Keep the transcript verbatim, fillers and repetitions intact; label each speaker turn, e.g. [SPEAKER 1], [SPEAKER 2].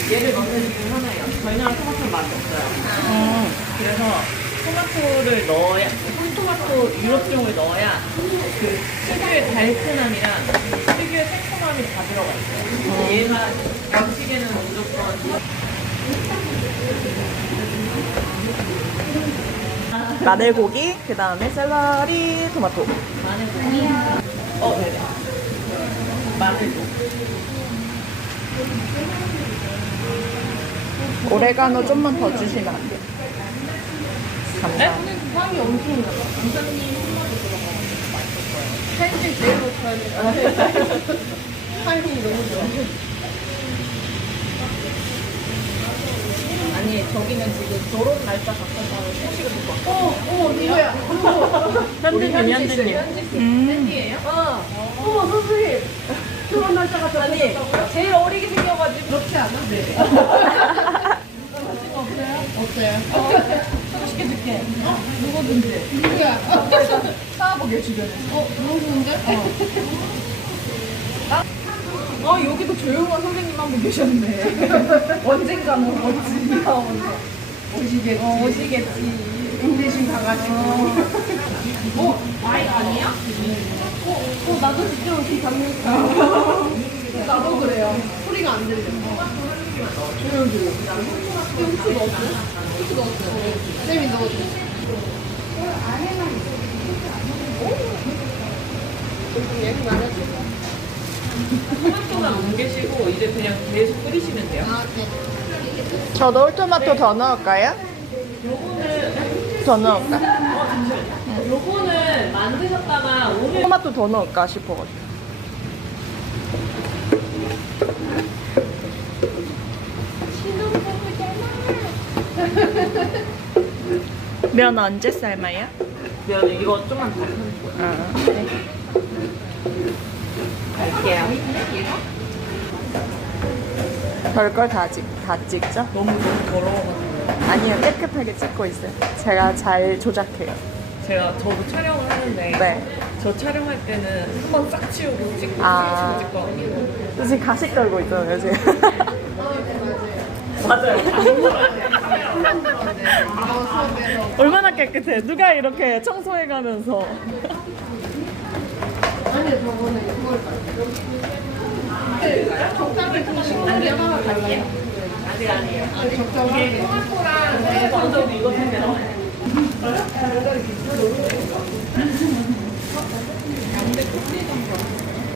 [SPEAKER 1] 얘를 넣는 중 하나예요. 저희나라 토마토는 맛이 없어요.
[SPEAKER 2] 음.
[SPEAKER 1] 그래서 토마토를 넣어야, 콘토마토 유럽종을 넣어야 그 특유의 달큰함이랑 특유의 새콤함이 다 들어가 있어요. 근데 얘가 양식에는 무조건
[SPEAKER 2] 마늘고기, 그 다음에 샐러리, 토마토.
[SPEAKER 1] 마늘고기. 어, 네네. 마늘도.
[SPEAKER 2] 오레가노 좀만 더 주시면 안 돼요? 감사합니다.
[SPEAKER 1] 네? 향이 엄청 나요. 감사님 한마디 들어가면 맛있을 거예요. 사인들 제일 못하는 타이밍이 너무 좋아. 아니, 저기는 지금 결혼 날짜 바꿔서 소식을 듣고 왔거든요. 어, 어, 누구야? 현진님, 현진님.
[SPEAKER 2] 음.
[SPEAKER 1] 현진이에요? 어. 어머, 선생님. 결혼 날짜가 저 아니, 제일 어리게 생겨가지고. 그렇지 않아? 네. 없어요? 없어요. 소개시켜줄게. 어? 누구든지. 누구야? 쌓아보게, 주변에. 어, 너무 좋은데? 어. 어, 여기도 조용한 선생님 한 분 계셨네. 언젠가는 오지. 오시겠지. 어, 오시겠지. 인대신 가가지고. 어? 아이 아니야? 어, 어, 나도 진짜 오시 잡니까? 나도 그래요. 소리가 안 들려. 조용, 조용. 후추 넣었어요? 후추 넣었어요. 쌤이 넣어줘. 얘기 많아지고. 토마토만 옮기시고 이제 그냥 계속 끓이시면 돼요. 아, 네.
[SPEAKER 2] 저 롤토마토 더 넣을까요?
[SPEAKER 1] 요거는
[SPEAKER 2] 더 넣을까?
[SPEAKER 1] 어 잠시만요. 요거는 만드셨다가 오늘
[SPEAKER 2] 토마토 더 넣을까 싶어가지고. 면 언제 삶아요?
[SPEAKER 1] 면 이거 좀만 더 하는 거예요.
[SPEAKER 2] 아.
[SPEAKER 1] 갈게요.
[SPEAKER 2] 별걸 다, 찍, 다 찍죠?
[SPEAKER 1] 너무 너무 더러워가지고
[SPEAKER 2] 아니요, 깨끗하게 찍고 있어요. 제가 잘 조작해요.
[SPEAKER 1] 제가 저도 촬영을 하는데
[SPEAKER 2] 네.
[SPEAKER 1] 저 촬영할 때는 한 번 싹 치우고 찍고
[SPEAKER 2] 아.
[SPEAKER 1] 치우고 찍거든요.
[SPEAKER 2] 지금 가식 떨고 있잖아요, 지금.
[SPEAKER 1] 맞아요.
[SPEAKER 2] 얼마나 깨끗해. 누가 이렇게 청소해가면서.
[SPEAKER 3] 아니 저번에 그걸 적당히 좀 식물이 하나 달라요.
[SPEAKER 1] 아직 아니에요.
[SPEAKER 3] 아니 적당하게.
[SPEAKER 1] 토마토랑 완전 이거 생겨요.
[SPEAKER 3] 근데 커피 좀